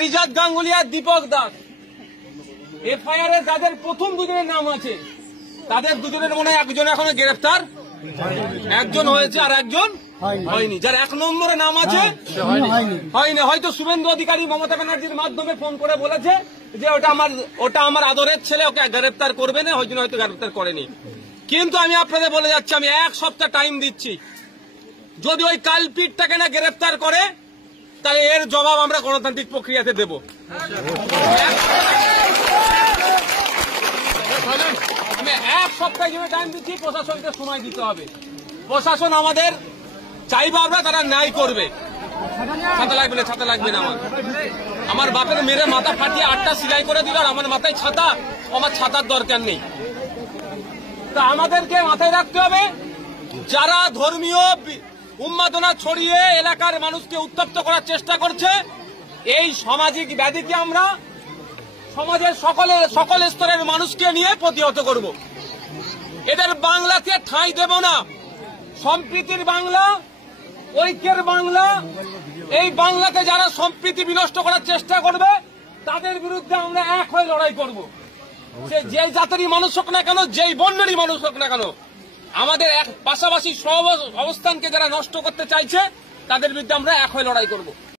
পারিজাত গাঙ্গুলি আর Dipak Das FIR এর যাদের প্রথম দুজনের নাম আছে তাদের দুজনের মনে হয় একজন এখনো গ্রেফতার, একজন হয়েছে আর একজন হয়নি। যার এক নম্বরে নাম আছে হয়নি। হয়তো শুভেন্দু অধিকারী মমতা ব্যানার্জির মাধ্যমে ফোন করে বলেছে যে ওটা আমার আদরের ছেলে, ওকে গ্রেফতার করবে না, হয়তো গ্রেফতার করেনি। কিন্তু আমি আপনাদের বলে যাচ্ছি, আমি এক সপ্তাহ টাইম দিচ্ছি, যদি ওই কালপিটটাকে না গ্রেফতার করে তাহলে এর জবাব আমরা গণতান্ত্রিক প্রক্রিয়াতে দেব। আমি এক সপ্তাহ টাইম দিচ্ছি, প্রশাসনকে সময় দিতে হবে। প্রশাসন আমাদের চাইবো আমরা, তারা ন্যায় করবে। ছাতা লাগবে না। আমার বাপের মেরে মাথা ফাটিয়ে 8টা সিলাই করে দিল, আর আমার মাথায় ছাতা, আমার ছাতার দরকার নেই। তা আমাদেরকে মাথায় রাখতে হবে, যারা ধর্মীয় উন্মাদনা ছড়িয়ে এলাকার মানুষকে উত্তপ্ত করার চেষ্টা করছে, এই সামাজিক ব্যাধিকে আমরা সমাজের সকল স্তরের মানুষকে নিয়ে প্রতিহত করব। এদের বাংলাকে ঠাঁই দেব না। সম্প্রীতির বাংলা, ঐক্যের বাংলা, এই বাংলাকে যারা সম্প্রীতি বিনষ্ট করার চেষ্টা করবে তাদের বিরুদ্ধে আমরা এক হয়ে লড়াই করব। সে যে জাতেরই মানুষ হোক না কেন, যেই বর্ণেরই মানুষ হোক না কেন, আমাদের এক পাশাপাশি সব অবস্থানকে যারা নষ্ট করতে চাইছে তাদের বিরুদ্ধে আমরা এক হয়ে লড়াই করব।